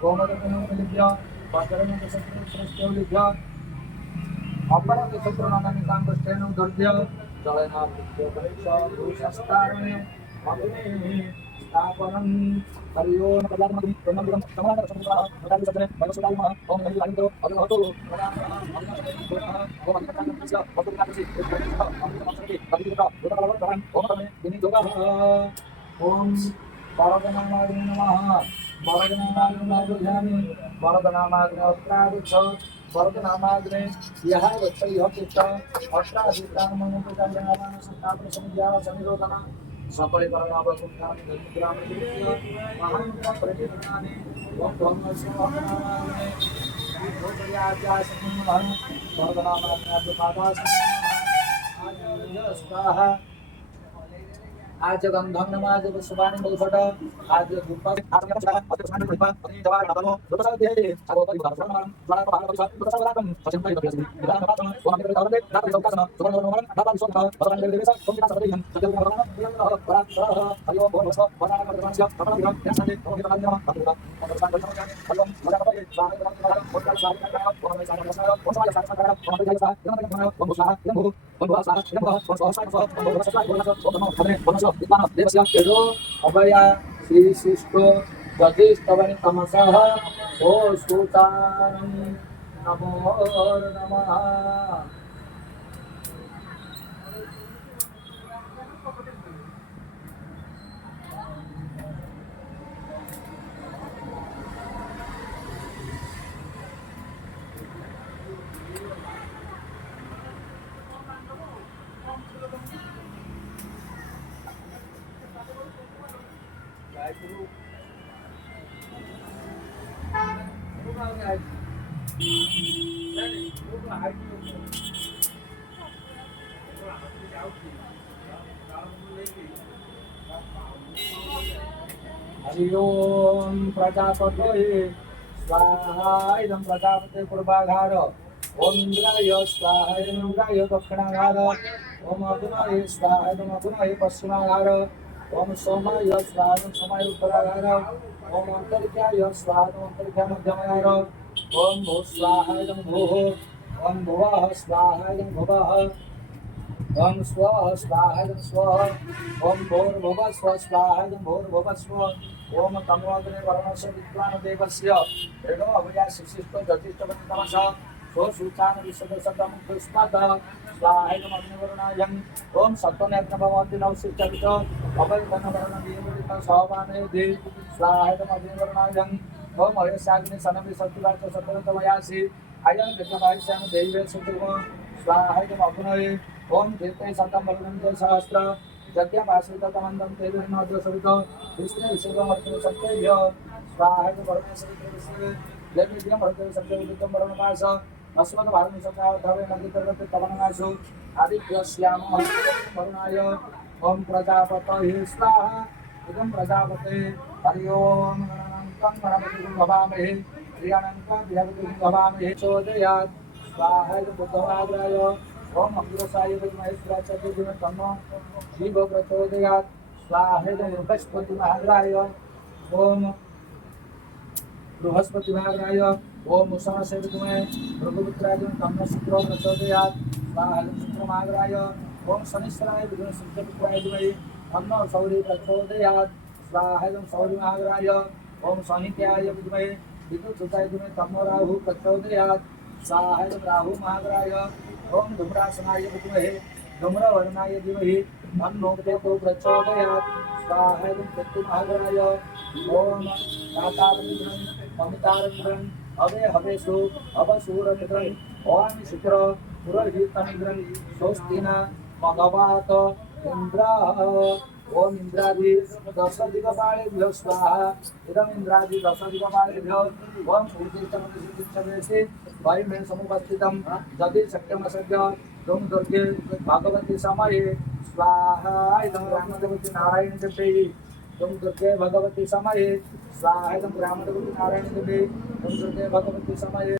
गोमदकनोपलिभ्य वज्रणशस्त्रस्यौलिभ्य अपरशत्रुनामिकाङ्गस्तेन दुर्भ्य जलनाभ्योपनिषदुशस्तारणे अग्ने स्थापनं हरि ओम प्रजापति ब्रह्मविदं समानकसंसारः मदादिसत्रे भगवसुदायमः ओम नमो नारायणो अभिनवतु प्रजापतिः ओम अभिनवताङ्गस्य वस्तुविनाशि उत्पन्नः अमृतमक्षरति कविता दुर्बलवरं ओम तमे विनियोगः ओम वरदनामाग्ने नमः वरदनामाग्ने नमः वरदनामाग्ने अत्रादिच्छ वरदनामाग्ने यः वत्सयः चित्त अष्टाधिकामनुपचारणानां संस्थापन समित्या सनिरोधन सकले परमावकुण्ठानि धर्मग्रामे महान्तप्रतिदिनानि ओम धर्मस्य वरदनामाग्ने विभूतयाज्ञासन्मः वरदनामाग्ने अद्यपादासन्मः स्वाहा आज गंधम नमाज सुबानी बहुफट आज धूपा आत्मा का आज सुबानी धूपा अपनी दवा का बनो दो साल दे अब तो बाहर बना बड़ा बाहर का दो साल रात में सचिन भाई बस इधर ना बात वो हमें बता दे रात में का सुबह में मरन बाबा सो का बड़ा दे देसा तुम का सब हम सत्य का बना बड़ा हरिओ बोल बस बना का बना से अपना भी हम कैसे तो के बना हम बात और बात करते हैं हेलो मजा का सारे का बहुत का सारे का और हमें सारे का बहुत सारे सारे का और हमें जाएगा ये ना वो मुसा ये वो सारा ये वो देवस्य केरो अभया श्री शिष्टो जतिस्तवनि तमसः ओ सुतानं नमो नमः हरि ओम प्रजापतये स्वाहा इदं प्रजापते पूर्वाघार ओम इंद्राय स्वाहा इदं इंद्राय दक्षिणाघार ओम अग्नये स्वाहा इदं अग्नये पश्चिमाघार ओम सोमाय स्वाहा इदं सोमाय उत्तराघार ओम अंतरिक्षाय स्वाहा इदं अंतरिक्षा मध्यमाघार ओम भू स्वाहा इदं भूः ओम भुवः स्वाहा इदं भुवः ओम स्वः स्वाहा इदं स्वः ओम भूर्भुवः स्वः स्वाहा इदं भूर्भुवः स्वः ओम तमोग्ने वरुणस्य विद्वान् देवस्य एनो अभया शिशिष्टो जतिष्ठवन् तमसः सो सूचान विश्वदशतं पुष्पद स्वाहा इदं अग्निवरुणायं ओम सत्वनेत्र भवन्ति नवसिष्ठवित अभयधनवर्ण दीवलित सहवाने दे स्वाहा इदं अग्निवरुणायं ओम अयस्याग्नि सनवि सत्युवाच सत्वतमयासि अयं विद्यमायस्याम देवे सुतुर्म स्वाहा इदं अग्नये ओम जेते सतं वरुणं सहस्र यज्ञमाश्रितमन्दं तेभिर्नोद्यसवित विष्णु विश्वमर्तन सत्यभ्य स्वाहा वर्णसवित्रविष्णु देवीभ्यं भर्तव्य सत्यविदितं वरुणमास अस्मद् भारतसकाधवे नदीतर्गते तवननाशो आदित्यस्याम वरुणाय ओम प्रजापतये स्वाहा इदं प्रजापते हरि ओम गणानां गणपतिं भवामहे प्रियाणां विहरतिं भवामहे चोदयात् स्वाहा बुद्धवाग्राय ओम अग्रसाय विद्महेश्वराय विद्महे तन्नो जीव प्रचोदयात् स्वाहा बृहस्पति महाग्राय ओम बृहस्पति महाग्राय ओम उषासे विद्महे भृगुपुत्राय तन्नो शुक्र प्रचोदयात् स्वाहा शुक्र महाग्राय ओम शनिश्चराय विद्महे शुक्रपुत्राय विद्महे तन्नो सौर्य प्रचोदयात् स्वाहा सौर्य महाग्राय ओम शनित्याय विद्महे विद्युत्सुताय विद्महे तन्नो राहु प्रचोदयात् स्वाहा राहु महाग्राय ओम धूम्रासनाय विद्महे धूम्रवर्णाय धीमहि तन्नो केतुः प्रचोदयात् स्वाहा केतुमहाग्राय ओम तातारन्द्रं ममितारन्द्रं अवे हवेषु अवसूरमिन्द्रं ओम शुक्र पुरोहितमिन्द्रं स्वस्तिना भगवात् इन्द्रः ओम इंद्रादि दश दिगपालेभ्यो स्वाहा इदम इंद्रादि दश दिगपालेभ्यो ओम पूर्तिष्ठमतिष्ठमेषि वैमे समुपस्थितं यदि शक्यमसद्य तुम दुर्गे भगवती समये स्वाहा इदं रामदेवती नारायण देवी तुम दुर्गे भगवती समये स्वाहा इदं रामदेवती नारायण देवी तुम दुर्गे भगवती समये